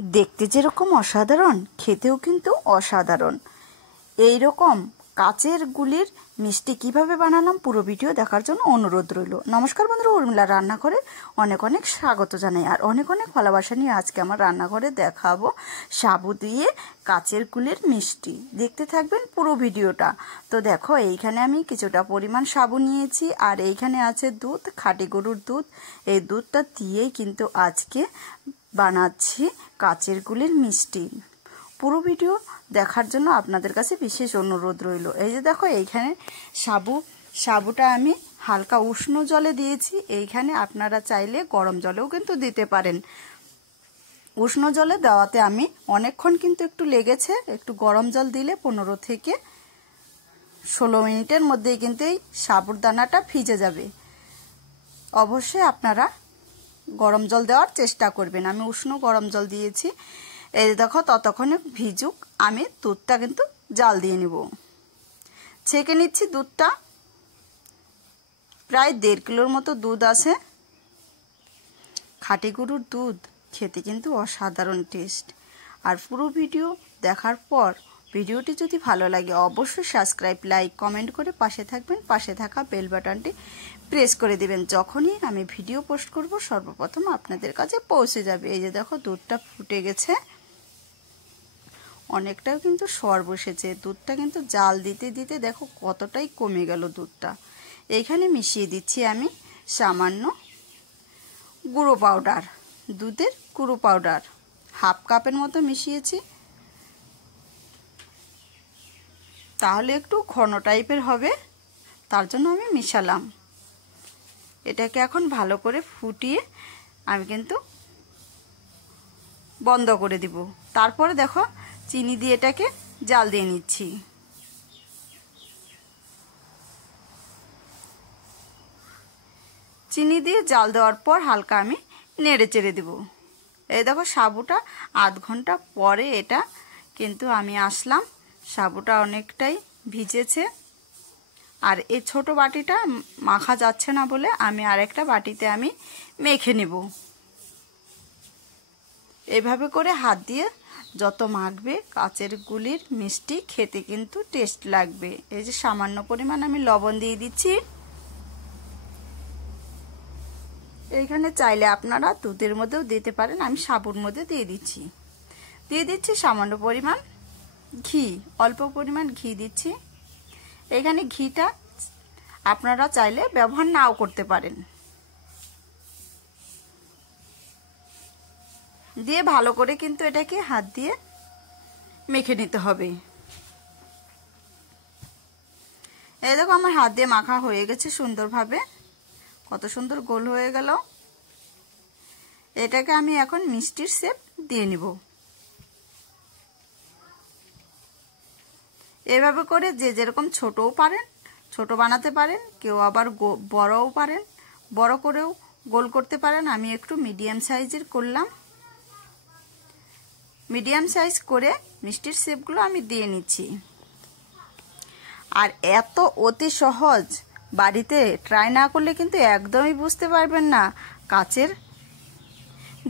দেখতে যেরকম অসাধারণ, খেতেও কিন্তু অসাধারণ। এই রকম কাচের গুলির মিষ্টি কিভাবে বানালাম পুরো ভিডিও দেখার জন্য অনুরোধ রইল। নমস্কার বন্ধুরা, উর্মিলা রান্নাঘরে অনেক অনেক স্বাগত জানাই আর অনেক অনেক ভালোবাসা নিয়ে আজকে আমার রান্নাঘরে দেখাবো সাবু দিয়ে কাচের গুলির মিষ্টি। দেখতে থাকবেন পুরো ভিডিওটা। তো দেখো, এইখানে আমি কিছুটা পরিমাণ সাবু নিয়েছি আর এইখানে আছে দুধ, খাঁটি গরুর দুধ। এই দুধটা দিয়েই কিন্তু আজকে বানাচ্ছি কাচের গুলির মিষ্টি। পুরো ভিডিও দেখার জন্য আপনাদের কাছে বিশেষ অনুরোধ রইল। এই যে দেখো, এইখানে সাবুটা আমি হালকা উষ্ণ জলে দিয়েছি। এইখানে আপনারা চাইলে গরম জলেও কিন্তু দিতে পারেন। উষ্ণ জলে দেওয়াতে আমি অনেকক্ষণ কিন্তু একটু লেগেছে। একটু গরম জল দিলে 15 থেকে 16 মিনিটের মধ্যেই কিন্তু এই সাবুর দানাটা ভিজে যাবে। অবশ্যই আপনারা গরম জল দেওয়ার চেষ্টা করবেন। আমি উষ্ণ গরম জল দিয়েছি। এই দেখো, ততক্ষণে ভিজুক, আমি দুধটা কিন্তু জাল দিয়ে নিব। ছেঁকে নিচ্ছি দুধটা। প্রায় 1.5 কিলোর মতো দুধ আছে। খাঁটি গরুর দুধ খেতে কিন্তু অসাধারণ টেস্ট। আর পুরো ভিডিও দেখার পর ভিডিওটি যদি ভালো লাগে অবশ্যই সাবস্ক্রাইব, লাইক, কমেন্ট করে পাশে থাকবেন। পাশে থাকা বেল বাটনটি প্রেস করে দিবেন। যখনই আমি ভিডিও পোস্ট করব সর্বপ্রথম আপনাদের কাছে পৌঁছে যাবে। এই যে দেখো, দুধটা ফুটে গেছে, অনেকটাও কিন্তু সর বসেছে। দুধটা কিন্তু জাল দিতে দিতে দেখো কতটাই কমে গেল দুধটা। এইখানে মিশিয়ে দিচ্ছি আমি সামান্য গুঁড়ো পাউডার, দুধের গুঁড়ো পাউডার 1/2 কাপের মতো মিশিয়েছি। তাহলে একটু ঘন টাইপের হবে, তার জন্য আমি মিশালাম। এটাকে এখন ভালো করে ফুটিয়ে আমি কিন্তু বন্ধ করে দিব। তারপরে দেখো, চিনি দিয়ে এটাকে জাল দিয়ে নিচ্ছি। চিনি দিয়ে জাল দেওয়ার পর হালকা আমি নেড়ে চেড়ে দেব। এই দেখো, সাবুটা আধ ঘন্টা পরে এটা কিন্তু আমি আসলাম। সাবুটা অনেকটাই ভিজেছে। আর এই ছোট বাটিটা মাখা যাচ্ছে না বলে আমি আরেকটা বাটিতে আমি মেখে নেব। এইভাবে করে হাত দিয়ে যত মাখবে কাচের গুলির মিষ্টি খেতে কিন্তু টেস্ট লাগবে। এই যে সামান্য পরিমাণ আমি লবণ দিয়ে দিচ্ছি। এইখানে চাইলে আপনারা দুধের মধ্যেও দিতে পারেন, আমি সাবুর মধ্যে দিয়ে দিচ্ছি সামান্য পরিমাণ ঘি, অল্প পরিমাণ ঘি দিচ্ছি। এখানে ঘিটা আপনারা চাইলে ব্যবহার নাও করতে পারেন। দিয়ে ভালো করে কিন্তু এটাকে হাত দিয়ে মেখে নিতে হবে। এই দেখো, আমার হাত দিয়ে মাখা হয়ে গেছে সুন্দরভাবে। কত সুন্দর গোল হয়ে গেল। এটাকে আমি এখন মিষ্টির শেপ দিয়ে নিব। এভাবে করে যে যেরকম ছোটও পারেন ছোট বানাতে পারেন, কেউ আবার বড়ও পারেন, বড় করেও গোল করতে পারেন। আমি একটু মিডিয়াম সাইজের করলাম। মিডিয়াম সাইজ করে মিষ্টির শেপগুলো আমি দিয়ে নিচ্ছি। আর এত অতি সহজ, বাড়িতে ট্রাই না করলে কিন্তু একদমই বুঝতে পারবেন না কাচের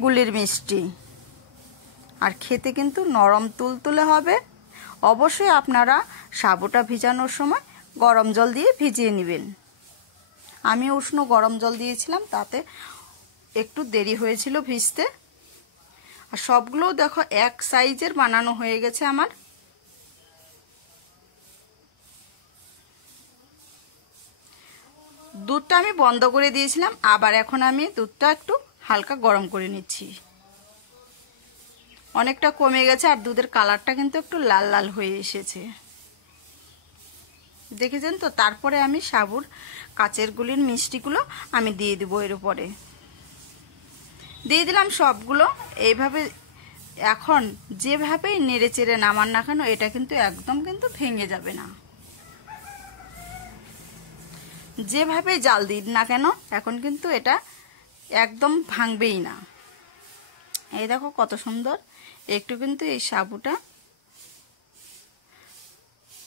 গুলির মিষ্টি। আর খেতে কিন্তু নরম তুলতুলে হবে। অবশ্যই আপনারা সাবুটা ভিজানোর সময় গরম জল দিয়ে ভিজিয়ে নেবেন। আমি উষ্ণ গরম জল দিয়েছিলাম, তাতে একটু দেরি হয়েছিল ভিজতে। আর সবগুলো দেখো এক সাইজের বানানো হয়ে গেছে আমার। দুধটা আমি বন্ধ করে দিয়েছিলাম, আবার এখন আমি দুধটা একটু হালকা গরম করে নিচ্ছি। অনেকটা কমে গেছে আর দুধের কালারটা কিন্তু একটু লাল লাল হয়ে এসেছে, দেখেছেন তো। তারপরে আমি সাবুর কাচের গুলির মিষ্টিগুলো আমি দিয়ে দিব। এর উপরে দিয়ে দিলাম সবগুলো। এইভাবে এখন যেভাবেই নেড়ে চেড়ে নামান না কেন, এটা কিন্তু একদম কিন্তু ভেঙে যাবে না। যেভাবে জাল দিন না কেন এখন কিন্তু এটা একদম ভাঙবেই না। এই দেখো কত সুন্দর। একটু কিন্তু এই সাবুটা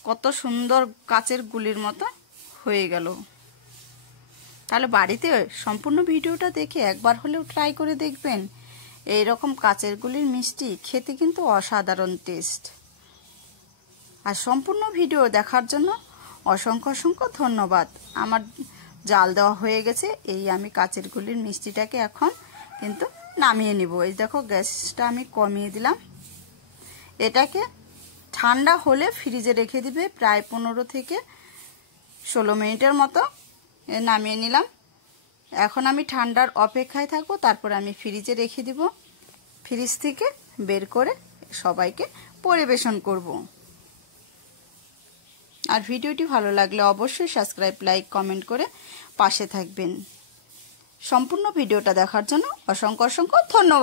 কত সুন্দর কাচের গুলির মতো হয়ে গেল। তাহলে বাড়িতে সম্পূর্ণ ভিডিওটা দেখে একবার হলেও ট্রাই করে দেখবেন। এই রকম কাচের গুলির মিষ্টি খেতে কিন্তু অসাধারণ টেস্ট। আর সম্পূর্ণ ভিডিও দেখার জন্য অসংখ্য অসংখ্য ধন্যবাদ। আমার জাল দেওয়া হয়ে গেছে। এই আমি কাচের গুলির মিষ্টিটাকে এখন কিন্তু নামিয়ে নিব। এই দেখো গ্যাসটা আমি কমিয়ে দিলাম। এটাকে ঠান্ডা হলে ফ্রিজে রেখে দিবে প্রায় 15 থেকে 16 মিনিটের মতো। নামিয়ে নিলাম। এখন আমি ঠান্ডার অপেক্ষায় থাকবো, তারপরে আমি ফ্রিজে রেখে দিব। ফ্রিজ থেকে বের করে সবাইকে পরিবেশন করব। আর ভিডিওটি ভালো লাগলে অবশ্যই সাবস্ক্রাইব, লাইক, কমেন্ট করে পাশে থাকবেন। সম্পূর্ণ ভিডিওটা দেখার জন্য অসংখ্য অসংখ্য ধন্যবাদ।